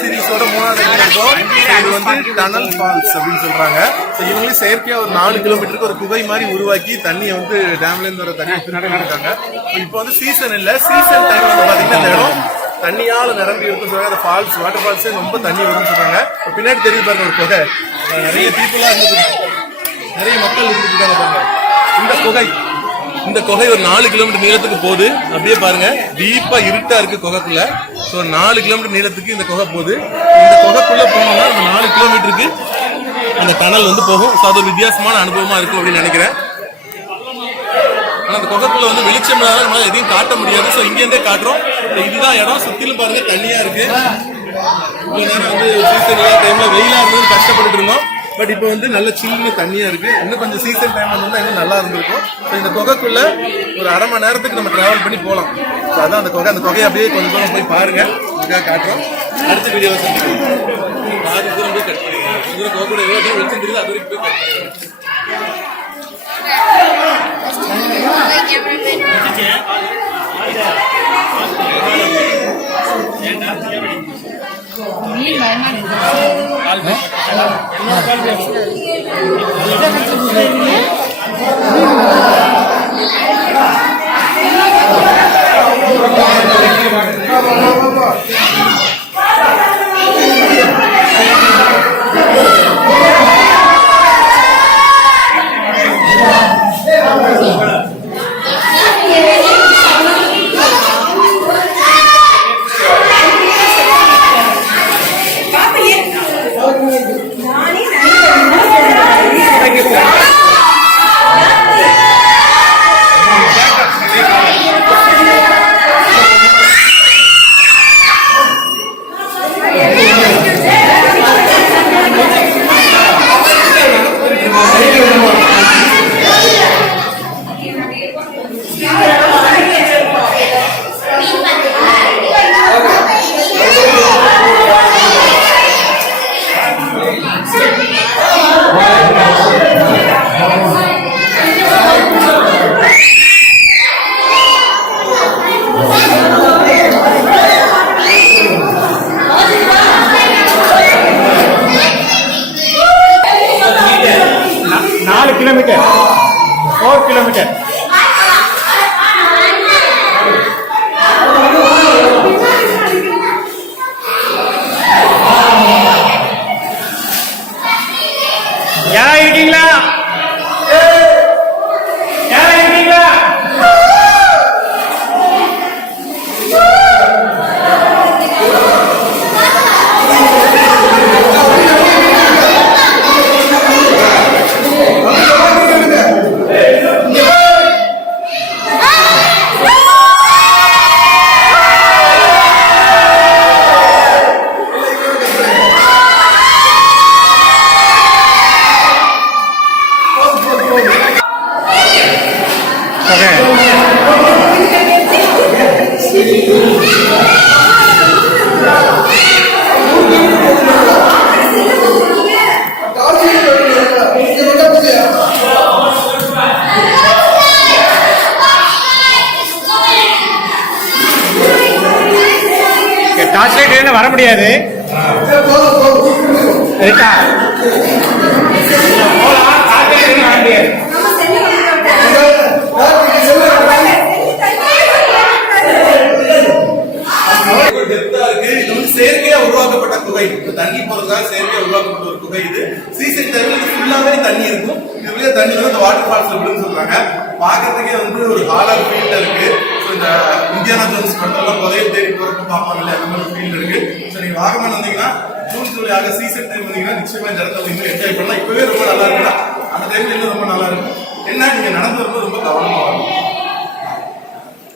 சீரிஸோட 3வது இருக்கும். இது வந்து டனல் ஃபால்ஸ் அப்படின்னு சொல்றாங்க. இவங்களே செயற்கையா ஒரு 4 கிலோமீட்டருக்கு ஒரு குகை மாதிரி உருவாக்கி தண்ணியை வந்து டேம்ல இருந்து வர தண்ணி இருக்காங்க. இப்போ வந்து சீசன் இல்ல, சீசன் டைம் வந்து பாத்தீங்கன்னா இந்த இடம் தண்ணியால நிரம்பி இருக்குன்னு சொல்றாங்க. அந்த ஃபால்ஸ் வாட்டர் ஃபால்ஸே ரொம்ப தண்ணி வரும்னு சொல்றாங்க. பின்னாடி தெரியுது பாருங்க ஒரு குகை, நிறைய பீப்புளா இருந்து நிறைய மக்கள் இருந்துருக்காங்க பாருங்க. இந்த குகை ஒரு 4 கிலோமீட்டர் நீளத்துக்கு போகுது. அப்படியே பாருங்க, டீப்பா இருட்டா இருக்கு குகைக்குள்ள. ஸோ 4 கிலோமீட்டர் நீளத்துக்கு இந்த குகை போகுது. இந்த குகைக்குள்ள போனோம்னா நம்ம 4 கிலோமீட்டருக்கு அந்த டனல் வந்து போகும். ஸோ அது ஒரு வித்தியாசமான அனுபவமா இருக்கும் அப்படின்னு நினைக்கிறேன். ஆனா அந்த குகைக்குள்ள வந்து வெளிச்சம் நம்மளால எதையும் காட்ட முடியாது. ஸோ இங்க இருந்தே காட்டுறோம். இதுதான் இடம். சுத்திலும் பாருங்க தண்ணியா இருக்கு. இவ்வளவு நேரம் வந்து சீசன் டைம்ல வெயிலா இருந்து கஷ்டப்பட்டு இருந்தோம். பட் இப்போ வந்து நல்ல சில்லுன்னு தண்ணியா இருக்கு. இன்னும் கொஞ்சம் சீசன் டைம் வந்தா இன்னும் நல்லா இருந்திருக்கும். இந்த குகைக்குள்ள ஒரு 1/2 மணி நேரத்துக்கு நம்ம டிராவல் பண்ணி போகலாம். அதான் அந்த குகை. அந்த குகையை அப்படியே கொஞ்சம் தூரம் போய் பாருங்க, அதுக்காக காட்டுறோம். அடுத்த வீடியோவை சந்திக்கிறோம். பாதி தூரம் போய் கட் பண்ணிடுறோம். குகை கூட எவ்வளோ தூரம் வெளிச்சம் தெரியுது அது வரைக்கும் போய் கட் பண்ணிடுறோம். किलोमीटर 4 किलोमीटर क्या इडिंगला டார்ச் லைட் வர முடியாது. செயற்கையா உருவாக்கப்பட்ட குகை, தண்ணி போறதுக்காக செயற்கையா உருவாக்கப்பட்ட ஒரு குகை. இது சீசன் டைம்ல ஃபுல்லாவே தண்ணி இருக்கும். இதுலயே தண்ணி வந்து இந்த வாட்டர் ஃபால்ஸ் விடுன்னு சொல்றாங்க. பாக்கிறதுக்கே வந்து ஒரு ஹாலர் ஃபீல்ட் இருக்கு. இந்த இந்தியானா ஜோன்ஸ் படத்தெல்லாம் புதைய தேடி போறதுக்கு பார்ப்பாங்கல்ல, அந்த மாதிரி ஃபீல்ட் இருக்கு. ஸோ நீங்க வாகனம் வந்தீங்கன்னா June July August season time வந்தீங்கன்னா நிச்சயமா இந்த இடத்துல இன்னும் என்ஜாய் பண்ணலாம். இப்பவே ரொம்ப நல்லா இருக்குன்னா அந்த டைம்ல இன்னும் ரொம்ப நல்லா இருக்கும். என்ன நீங்க நடந்து வரும்போது ரொம்ப கவனமா வரும்.